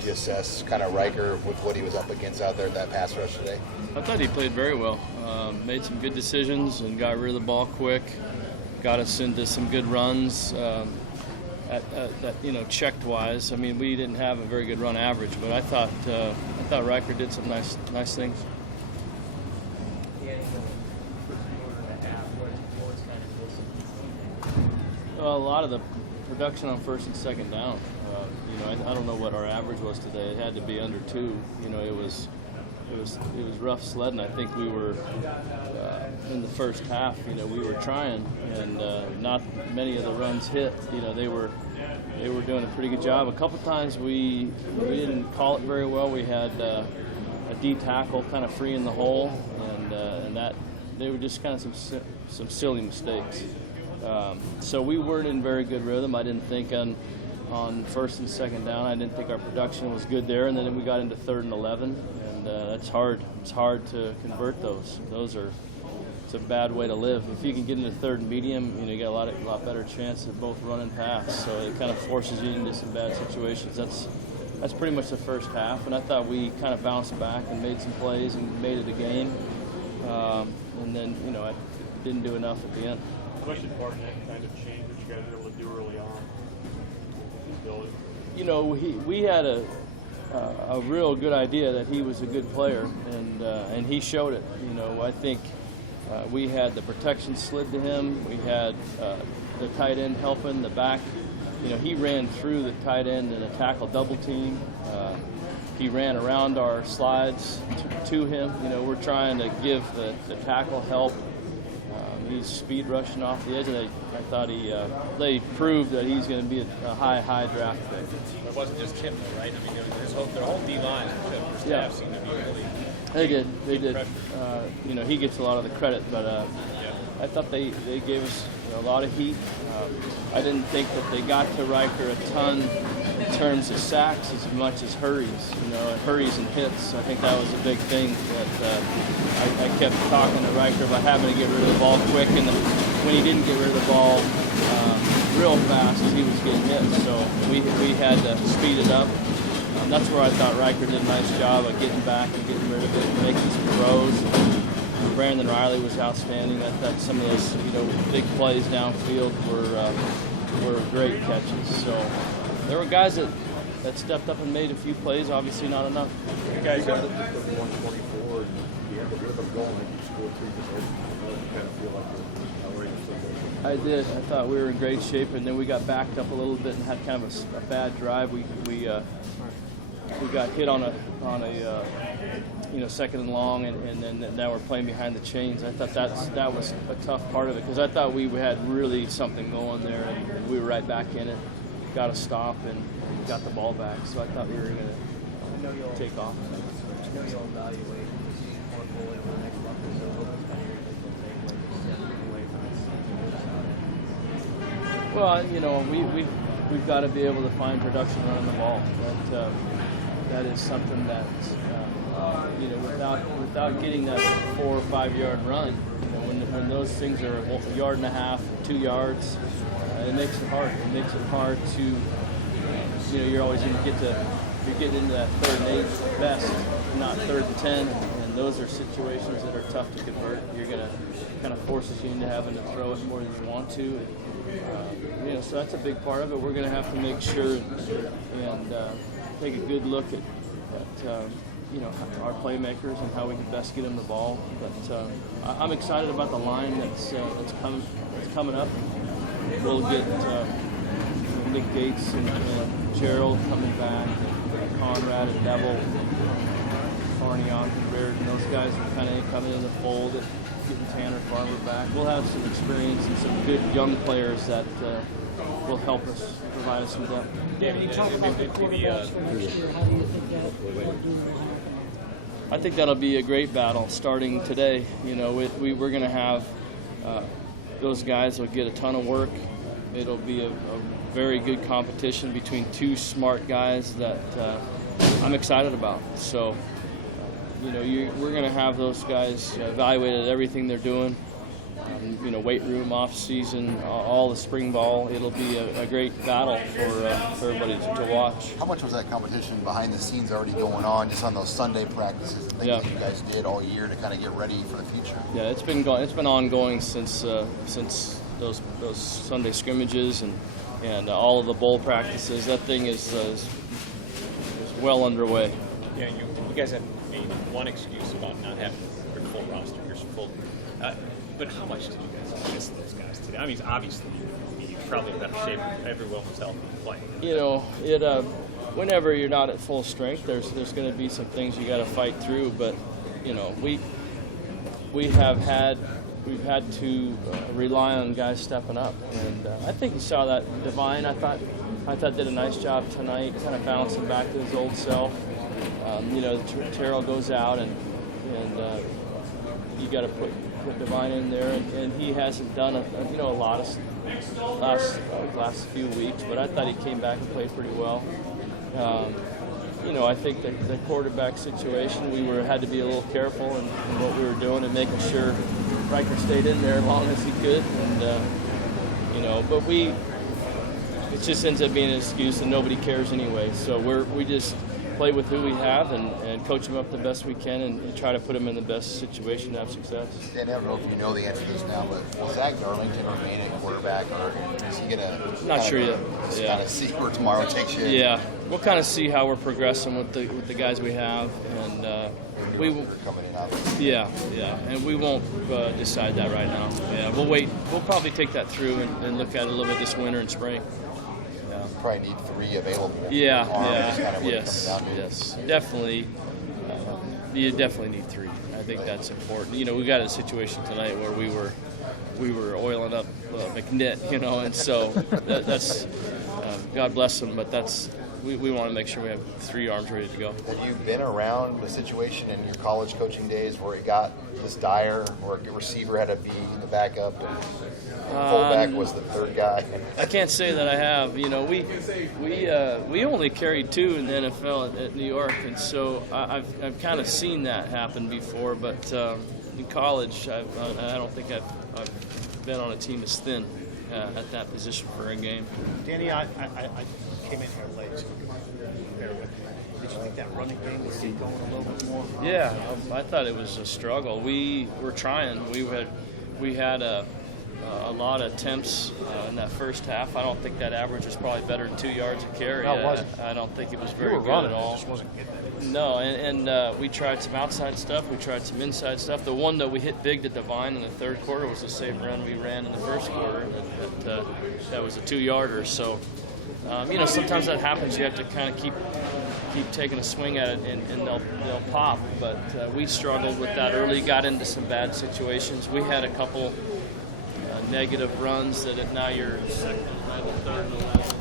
would you assess kind of Riker with what he was up against out there at that pass rush today? I thought he played very well. Made some good decisions and got rid of the ball quick. Got us into some good runs. Checked wise. I mean, we didn't have a very good run average, but I thought Riker did some nice things. Well, a lot of the production on first and second down. I don't know what our average was today. It had to be under 2. It was rough sledding. I think we were in the first half. We were trying, and not many of the runs hit. They were doing a pretty good job. A couple times we didn't call it very well. We had a D tackle kind of free in the hole, and that they were just kind of some silly mistakes. So we weren't in very good rhythm. I didn't think on first and second down. I didn't think our production was good there, and then we got into 3rd and 11, and that's hard. It's hard to convert those. It's a bad way to live. If you can get into 3rd and medium, you get a lot better chance of both run and pass. So it kind of forces you into some bad situations. That's pretty much the first half, and I thought we kind of bounced back and made some plays and made it a game. And then I didn't do enough at the end. How much did Barnett kind of change what you guys were able to do early on? We had a real good idea that he was a good player, and he showed it. I think we had the protection slid to him. We had the tight end helping the back. He ran through the tight end in a tackle double team. He ran around our slides to him. We're trying to give the tackle help. He's speed rushing off the edge, and I thought they proved that he's going to be a high draft pick. It wasn't just him, though, right? I mean, their whole D-line and staff seemed to be really. They did. He gets a lot of the credit, but I thought they gave us a lot of heat. I didn't think that they got to Riker a ton in terms of sacks as much as hurries. Hurries and hits. I think that was a big thing that I kept talking to Riker about having to get rid of the ball quick, and when he didn't get rid of the ball real fast, he was getting hit. So we had to speed it up. That's where I thought Riker did a nice job of getting back and getting rid of it and making some throws. Brandon Riley was outstanding. That some of those big plays downfield were great catches. So there were guys that stepped up and made a few plays. Obviously, not enough. You guys got up to 124, and you had the rhythm going, and you scored 3 possessions. You kind of feel like you're still I did. I thought we were in great shape, and then we got backed up a little bit and had kind of a bad drive. We got hit on a second and long, and then now we're playing behind the chains. I thought that was a tough part of it, because I thought we had really something going there, and we were right back in it. Got a stop and got the ball back, so I thought we were going to take off. I know you'll evaluate more fully over the next month or so. What was kind of your mental takeaway from this season? Well, we've got to be able to find production running the ball. That is something that without getting that 4 or 5 yard run, when those things are a yard and a half, 2 yards, it makes it hard. It makes it hard to you're always going to you're getting into that 3rd and 8 best, not 3rd and 10, and those are situations that are tough to convert. You're going to kind of forces you into having to throw it more than you want to. So that's a big part of it. We're going to have to make sure and take a good look at our playmakers and how we can best get them the ball. But I'm excited about the line that's coming up. We'll get Nick Gates and Gerald coming back, and Conrad and Neville, Farniok and Reardon. Those guys are kind of coming in the fold, getting Tanner Farmer back. We'll have some experience and some good young players that will help us, provide us some depth. Can you talk about the quarterbacks for next year? How do you think that will happen? I think that'll be a great battle starting today. We're going to have those guys will get a ton of work. It'll be a very good competition between 2 smart guys that I'm excited about. So, we're going to have those guys evaluated everything they're doing. weight room, off season, all the spring ball. It'll be a great battle for everybody to watch. How much was that competition behind the scenes already going on, just on those Sunday practices and things that you guys did all year to kind of get ready for the future? Yeah, it's been ongoing since those Sunday scrimmages and all of the bowl practices. That thing is well underway. Yeah, you guys had one excuse about not having your full roster, your full. But how much do you guys miss those guys today? I mean, obviously you're probably in better shape if everyone was healthy and playing. Whenever you're not at full strength, there's going to be some things you got to fight through. But we've had to rely on guys stepping up, and I think you saw that. Divine, I thought did a nice job tonight, kind of bouncing back to his old self. Terrell goes out and you got to put Divine in there, and he hasn't done a lot of last few weeks, but I thought he came back and played pretty well. I think the quarterback situation, we had to be a little careful in what we were doing and making sure Riker stayed in there as long as he could, and but it just ends up being an excuse, and nobody cares anyway. So we just play with who we have and coach them up the best we can and try to put them in the best situation to have success. Dan, I don't know if you know the answer to this now, but will Zach Darlington remain at quarterback, or is he going to? Not sure yet. Kind of see where tomorrow takes you. Yeah, we'll kind of see how we're progressing with the guys we have, and we will. Coming in, obviously. Yeah, and we won't decide that right now. Yeah, we'll wait. We'll probably take that through and look at it a little bit this winter and spring. Probably need 3 available. Yeah, kind of yes, definitely. You definitely need 3. I think that's important. We got a situation tonight where we were oiling up McNitt, and so that's God bless him, but we want to make sure we have 3 arms ready to go. Have you been around a situation in your college coaching days where it got this dire, where a receiver had to be the backup and fullback was the third guy? I can't say that I have. We only carried 2 in the NFL at New York, and so I've kind of seen that happen before. But in college, I don't think I've been on a team as thin at that position for a game. Danny, I came in here late, so bear with me. Did you think that running game would get going a little bit more? Yeah, I thought it was a struggle. We were trying. We had a lot of attempts in that first half. I don't think that average was probably better than 2 yards a carry. No, it wasn't. I don't think it was very good running, at all. It just wasn't getting it. No, and we tried some outside stuff. We tried some inside stuff. The one that we hit big to Divine in the third quarter was the same run we ran in the first quarter. That was a 2-yarder. So, sometimes that happens. You have to kind of keep taking a swing at it, and they'll pop. But we struggled with that early. Got into some bad situations. We had a couple negative runs that now you're second, third, and the last